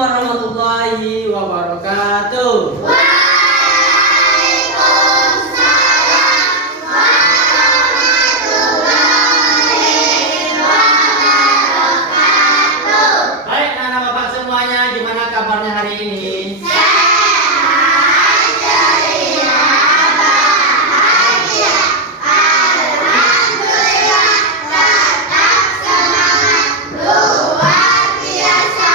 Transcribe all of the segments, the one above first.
warahmatullahi wabarakatuh. Waalaikumsalam warahmatullahi wabarakatuh. Baik, anak bapak semuanya, gimana kabarnya hari ini? Sehat, ceria, bahagia. Alhamdulillah, tetap semangat, luar biasa.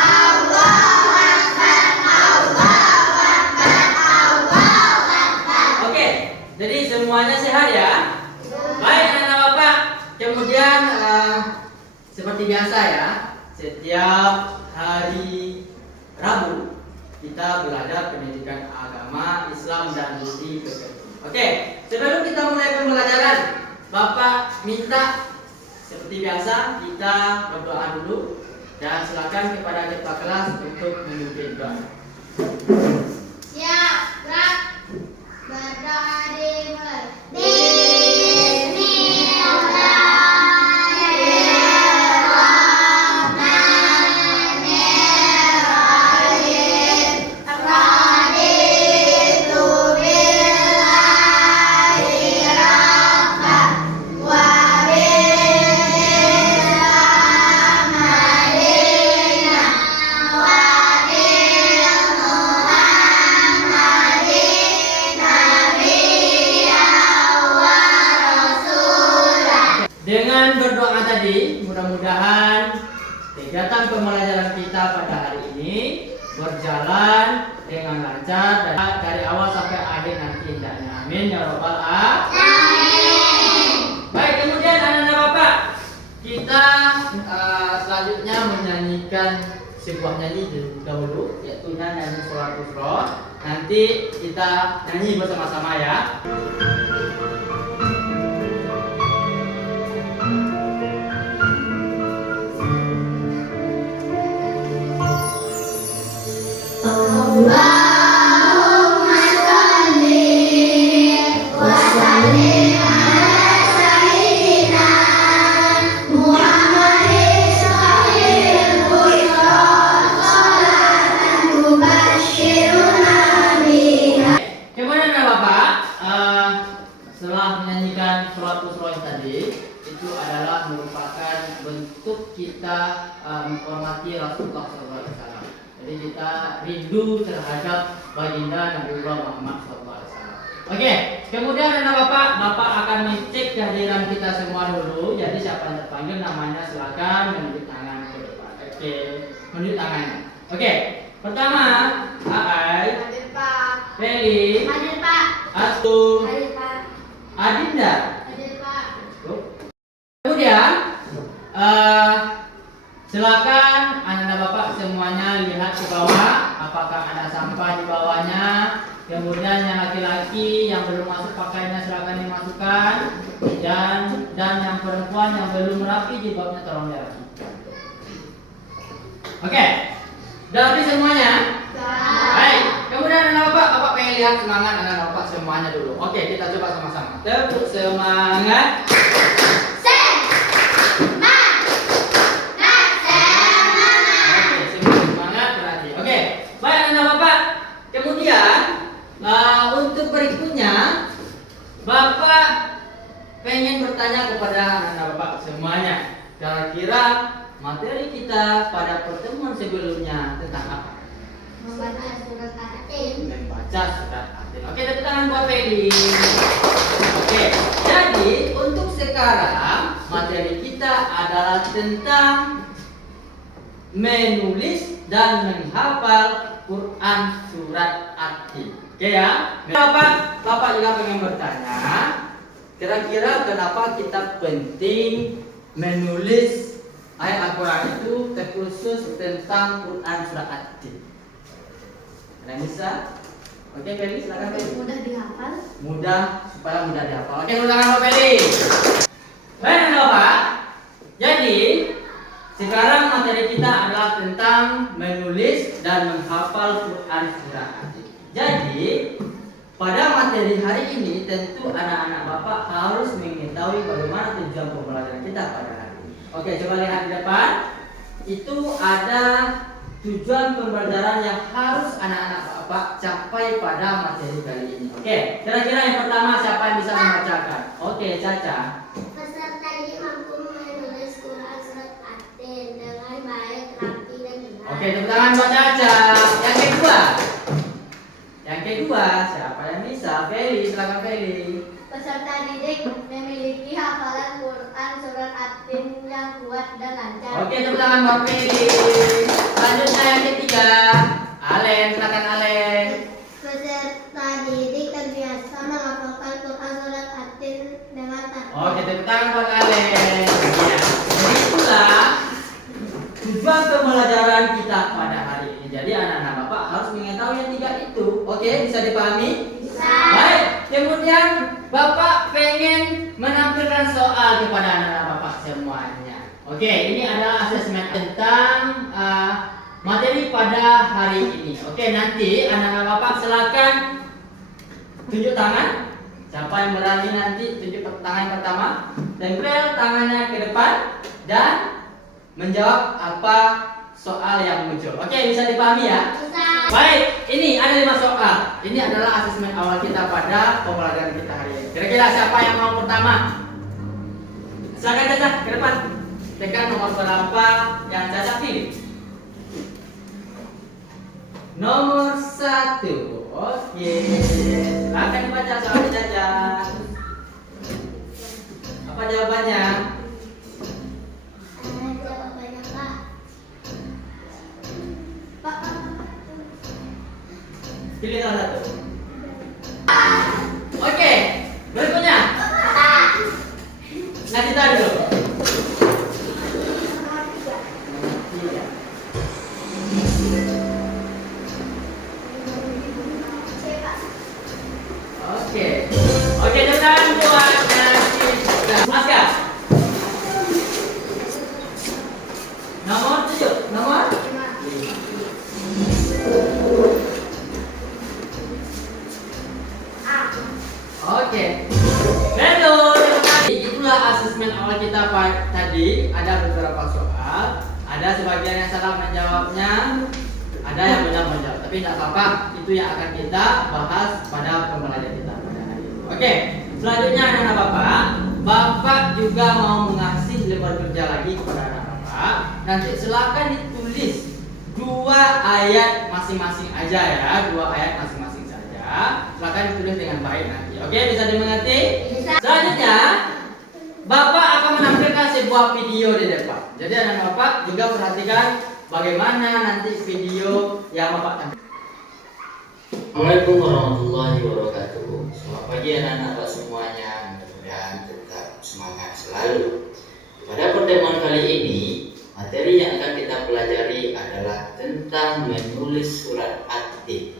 Allahu Akbar, Allahu Akbar, Allahu Akbar. Oke, jadi semuanya sehat ya? Baik, anak bapak. Kemudian seperti biasa ya, setiap hari Rabu kita belajar pendidikan agama Islam dan budi pekerti. Oke, sebelum kita mulai pembelajaran, Bapak minta seperti biasa kita berdoa dulu dan silakan kepada kepala kelas untuk memimpin doa. Siap, gerak. Berdoa dimulai. Bismillahirrahmanirrahim. Raditu billahi rabban wa bil Islam madina wa bil Muhammadin nabiyyan wa rasulah. Dengan berdoa tadi, mudah-mudahan kegiatan pembelajaran kita pada hari ini berjalan dengan lancar dan dari awal sampai akhir nanti hendaknya. Amin ya robbal alamin. Baik, kemudian anak-anak bapak, kita selanjutnya menyanyikan sebuah nyanyi dahulu, yaitu nyanyi Sholatul Roh. Nanti kita nyanyi bersama-sama ya. Allahumma sholli wa sallim ala sayyidina Muhammadin shahidil bushra sholatan tubasyiruna biha. Gimana anak bapak? Setelah menyanyikan Sholatul Roh tadi, itu adalah merupakan bentuk kita menghormati Rasulullah SAW. Jadi kita rindu terhadap baginda Nabiullah Muhammad SAW. Oke, kemudian anak bapak akan mengecek kehadiran kita semua dulu. Jadi siapa yang terpanggil namanya silakan menunjuk tangan ke depan. Oke, menunjuk tangannya. Oke, pertama Aai, Hadir Pak. Feli, Hadir Pak. Astu, Hadir Pak. Adinda. Hadir Pak. Kemudian silakan anak-anak bapak semuanya lihat ke bawah, apakah ada sampah di bawahnya. Kemudian yang laki-laki yang belum masuk pakaiannya silakan dimasukkan, dan yang perempuan yang belum rapi jilbabnya tolong dirapikan. Oke, udah rapi semuanya? Baik. Kemudian anak bapak pengen lihat semangat anak bapak semuanya dulu. Oke, kita coba sama-sama. Tepuk semangat. Semangat berarti. Oke, baik anak bapak. Kemudian untuk berikutnya, bapak pengen bertanya kepada anak bapak semuanya. Kira-kira materi kita pada pertemuan sebelumnya tentang apa? Membaca surat Al-Atin. Membaca surat Al-Atin. Oke, tepuk tangan buat Feli. Oke, jadi untuk sekarang materi kita adalah tentang menulis dan menghafal Quran surat At-Tin. Oke ya. Bapak juga pengen bertanya, kira-kira kenapa kita penting menulis ayat Al-Quran itu terkhusus tentang Quran surat At-Tin? Ada yang bisa? Oke, Feli, silakan Feli. Mudah dihafal. Supaya mudah dihafal. Oke, silakan Pak Feli. Baik, Bapak. Jadi sekarang materi kita adalah tentang menulis dan menghafal Quran surat At-Tin. Jadi pada materi hari ini tentu anak-anak bapak harus mengetahui bagaimana tujuan pembelajaran kita pada hari ini. Oke, coba lihat di depan. Itu ada tujuan pembelajaran yang harus anak-anak Bapak capai pada materi kali ini. Oke, kira-kira yang pertama siapa yang bisa membacakan? Oke, Caca. Peserta ini mampu menulis Quran surat At-Tin dengan baik, rapi, dan jelas. Oke, tepuk tangan buat Caca. Yang kedua. Yang kedua, siapa yang bisa? Feli, silakan Feli. Peserta didik memiliki hafalan Quran surat At-Tin yang kuat dan lancar. Oke, tepuk tangan buat Feli. Selanjutnya yang ketiga, Alen, silakan Alen. Peserta didik terbiasa menghafalkan Quran surat At-Tin dengan tertib. Oke, tepuk tangan buat Alen. Ya, jadi itulah tujuan pembelajaran kita pada hari ini. Jadi anak-anak Bapak harus mengetahui yang tiga itu. Oke, bisa dipahami? Bisa. Baik, kemudian Bapak pengen menampilkan soal kepada anak-anak Bapak semuanya. Oke, ini adalah asesmen tentang materi pada hari ini. Oke, nanti anak-anak Bapak silakan tunjuk tangan. Siapa yang berani nanti tunjuk tangan pertama, tempel tangannya ke depan dan menjawab apa soal yang muncul. Oke, bisa dipahami ya? Bisa. Baik, ini ada 5 soal. Ini adalah asesmen awal kita pada pembelajaran kita hari ini. Kira-kira siapa yang mau pertama? Silakan Caca ke depan. Tekan nomor berapa yang Caca pilih? Nomor 1. Oke. Silakan dibaca soalnya Caca. Apa jawabannya? Jawabannya Pak. Pak. Pilih salah satu. Oke, berikutnya. Nanti tahu dulu. Iya. Oke. Oke, depan buat nasi. Aska. Nomor 7. Nomor? Oke. Hello, itulah asesmen awal kita tadi. Ada beberapa soal. Ada sebagian yang salah menjawabnya. Ada yang benar menjawab. Tapi tidak apa-apa. Itu yang akan kita bahas pada pembelajaran kita pada hari ini. Oke. Selanjutnya anak-anak Bapak. Bapak juga mau mengasih lembar kerja lagi kepada anak Bapak. Nanti silakan ditulis 2 ayat masing-masing aja ya. 2 ayat masing-masing saja. Silakan ditulis dengan baik nanti. Oke, bisa dimengerti? Bisa. Selanjutnya, Bapak akan menampilkan sebuah video di depan. Jadi anak Bapak juga perhatikan bagaimana nanti video yang Bapak tampilkan. Assalamualaikum warahmatullahi wabarakatuh. Selamat pagi anak-anak Bapak semuanya. Mudah-mudahan tetap semangat selalu. Pada pertemuan kali ini, materi yang akan kita pelajari adalah tentang menulis surat At-Tin.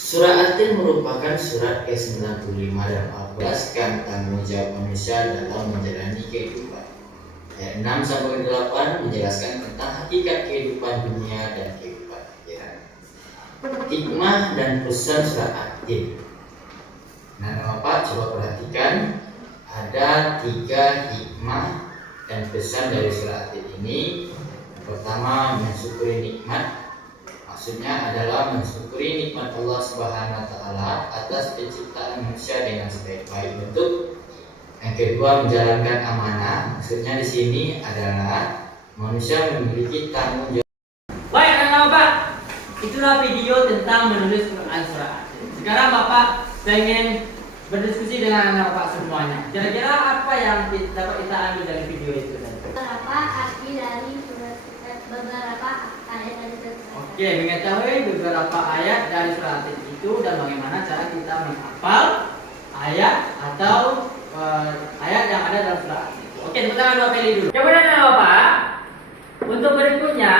Surat At-Tin merupakan surat ke-95 dan menjelaskan tanggung jawab manusia dalam menjalani kehidupan. Ayat 6 sampai 8 menjelaskan tentang hakikat kehidupan dunia dan kehidupan akhirat. Hikmah dan pesan surat At-Tin. Nah, Bapak coba perhatikan, ada 3 hikmah dan pesan dari surat At-Tin ini. Yang pertama, mensyukuri nikmat. Maksudnya adalah mensyukuri nikmat Allah Subhanahu wa taala atas penciptaan manusia dengan sebaik-baik bentuk. Yang kedua, menjalankan amanah. Maksudnya di sini adalah manusia memiliki tanggung jawab. Baik anak-anak Bapak, itulah video tentang menulis Quran surah At-Tin. Sekarang Bapak pengen berdiskusi dengan anak Bapak semuanya. Kira-kira apa yang dapat kita ambil dari video itu? Beberapa arti dari surat beberapa ayat dari surat. Oke, mengetahui beberapa ayat dari surat At-Tin itu dan bagaimana cara kita menghafal ayat atau ayat yang ada dalam surat At-Tin. Oke, tepuk tangan dua kali dulu. Kemudian anak Bapak, untuk berikutnya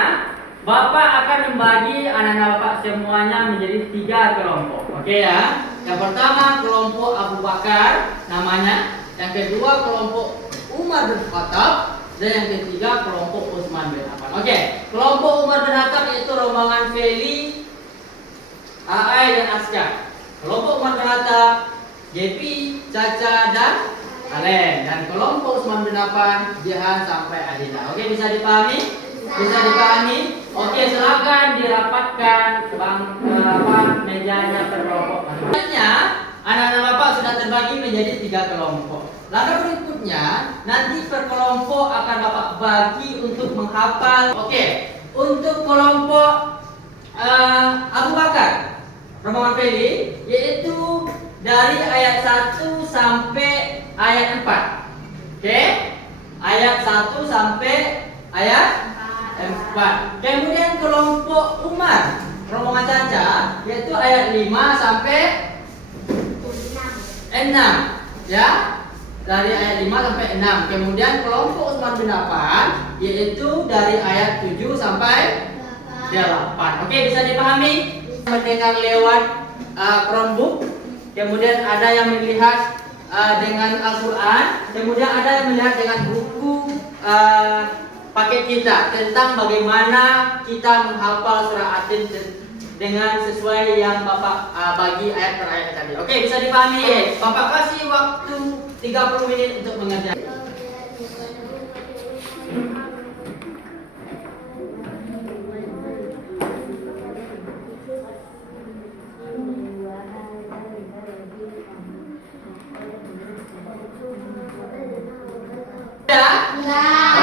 Bapak akan membagi anak-anak Bapak semuanya menjadi 3 kelompok. Oke ya. Yang pertama kelompok Abu Bakar namanya, yang kedua kelompok Umar bin Khattab, dan yang ketiga kelompok Utsman bin Affan. Oke, kelompok Umar bin Khattab itu rombongan Feli, Aai dan Aska. Kelompok Umar bin Khattab, JP, Caca dan Alen. Dan kelompok Utsman bin Affan, Jihan sampai Adina. Oke, bisa dipahami? Bisa dipahami? Oke, silakan dirapatkan mejanya berkelompok. Selanjutnya, anak-anak Bapak sudah terbagi menjadi 3 kelompok. Langkah berikutnya, nanti per kelompok akan Bapak bagi untuk menghafal. Oke, untuk kelompok Abu Bakar, rombongan Feli, yaitu dari ayat 1 sampai ayat 4. Oke, ayat 1 sampai ayat 4. Kemudian kelompok Umar, rombongan Caca, yaitu ayat 5 sampai 6. Ya, dari ayat 5 sampai 6. Kemudian kelompok Utsman bin Affan, yaitu dari ayat 7 sampai 8. Oke, bisa dipahami? Mendengar lewat Chromebook, kemudian ada yang melihat dengan Al-Quran, kemudian ada yang melihat dengan buku paket kita tentang bagaimana kita menghafal surah Atin dengan sesuai yang Bapak bagi ayat per ayat tadi. Oke, bisa dipahami? Bapak kasih waktu 30 menit untuk mengerjakan.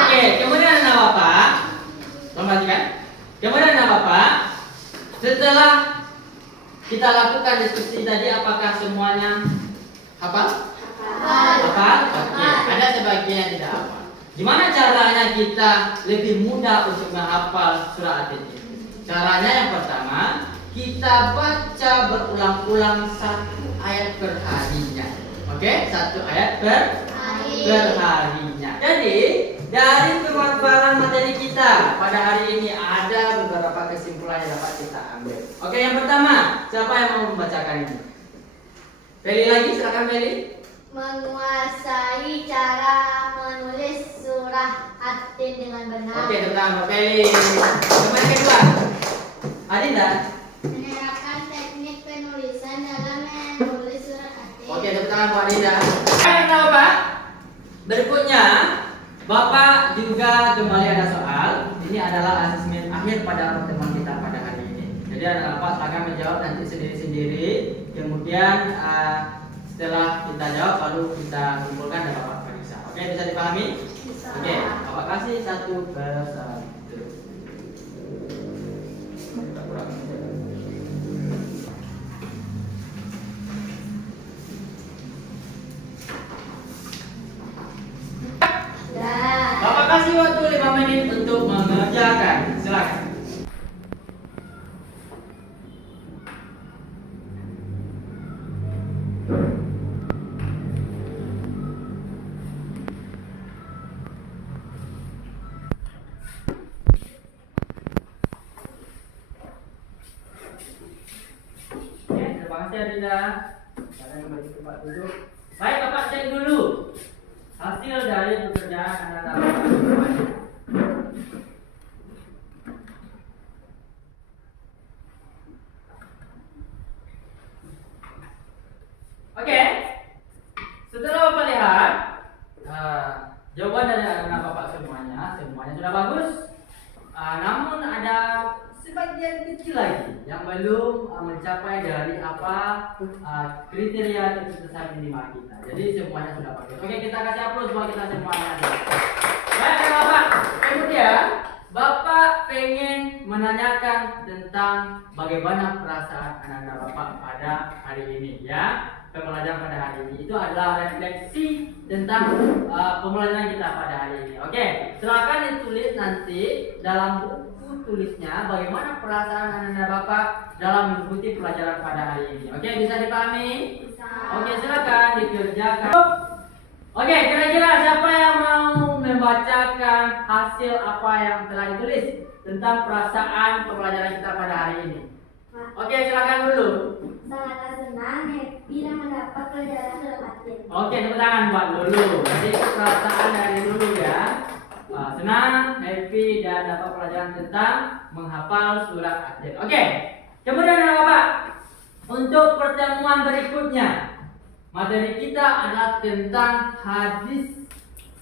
Oke, kemudian anak Bapak, perhatikan. Kemudian anak Bapak, setelah kita lakukan diskusi tadi, apakah semuanya hafal? Hafal? Oke, ada sebagian yang tidak hafal. Gimana caranya kita lebih mudah untuk menghafal surah Atin ini? Caranya yang pertama, kita baca berulang-ulang 1 ayat per harinya. Oke, 1 ayat per harinya. Jadi dari pemaparan materi kita pada hari ini ada beberapa kesimpulan yang dapat kita ambil. Oke, yang pertama, siapa yang mau membacakan ini? Feli lagi, silakan Feli. Menguasai cara menulis surah Atin dengan benar. Oke, tentang Feli. Kemudian kedua, Adinda. Menerapkan teknik penulisan dalam menulis surat Atin. Oke, tepuk tangan buat Adinda. Bapak, berikutnya Bapak juga kembali ada soal. Ini adalah asesmen akhir pada pertemuan kita pada hari ini. Jadi anak Bapak silakan menjawab nanti sendiri-sendiri. Kemudian setelah kita jawab baru kita kumpulkan dan Bapak periksa. Oke, bisa dipahami? Oke, Bapak kasih 1 per 1. Bapak kasih waktu 5 menit untuk mengerjakan. Silakan. Oke, terima kasih Adinda. Silakan kembali ke tempat duduk. Baik, Bapak cek dulu hasil dari pekerjaan anak-anak Bapak semuanya. Oke, setelah Bapak lihat jawaban dari anak-anak Bapak semuanya sudah bagus. Namun ada sebagian kecil lagi yang belum mencapai dari apa kriteria kesuksesan minimal kita. Jadi semuanya sudah bagus. Oke, kita kasih aplaus buat kita semuanya. Baik, Bapak. Kemudian Bapak pengen menanyakan tentang bagaimana perasaan anak-anak Bapak pada hari ini, ya. Pembelajaran pada hari ini itu adalah refleksi tentang pembelajaran kita pada hari ini. Oke, silakan ditulis nanti dalam buku tulisnya bagaimana perasaan anak-anak Bapak dalam mengikuti pelajaran pada hari ini. Oke, bisa dipahami? Bisa. Oke, silakan dikerjakan. Oke, kira-kira siapa yang mau membacakan hasil apa yang telah ditulis tentang perasaan pembelajaran kita pada hari ini? Oke, silakan dulu. Sangat senang, happy dan mendapat pelajaran surat Atin. Oke, tepuk tangan buat Lulu. Jadi perasaan dari Lulu ya. Senang, happy dan dapat pelajaran tentang menghafal surat Atin. Oke. Kemudian Bapak, untuk pertemuan berikutnya, materi kita adalah tentang hadis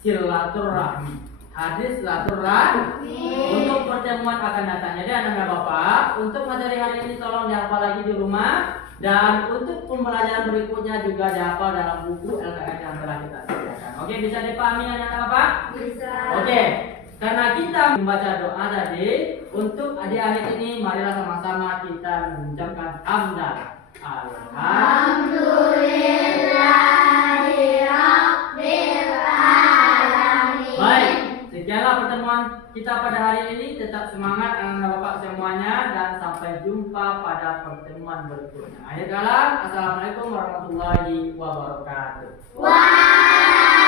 silaturahmi. hadis silaturahmi untuk pertemuan akan datang. Jadi anak-anak Bapak, untuk materi hari ini tolong dihafal lagi di rumah, dan untuk pembelajaran berikutnya juga dihafal dalam buku LKS yang telah kita sediakan. Oke, bisa dipahami anak-anak Bapak? Bisa. Oke, karena kita membaca doa tadi, untuk adik-adik ini marilah sama-sama kita mengucapkan hamdan. Alhamdulillahirabbil alamin. Baik, sekianlah pertemuan kita pada hari ini. Tetap semangat anak-anak Bapak semuanya, dan sampai jumpa pada pertemuan berikutnya. Akhir kalam, assalamualaikum warahmatullahi wabarakatuh. Waalaikumsalam.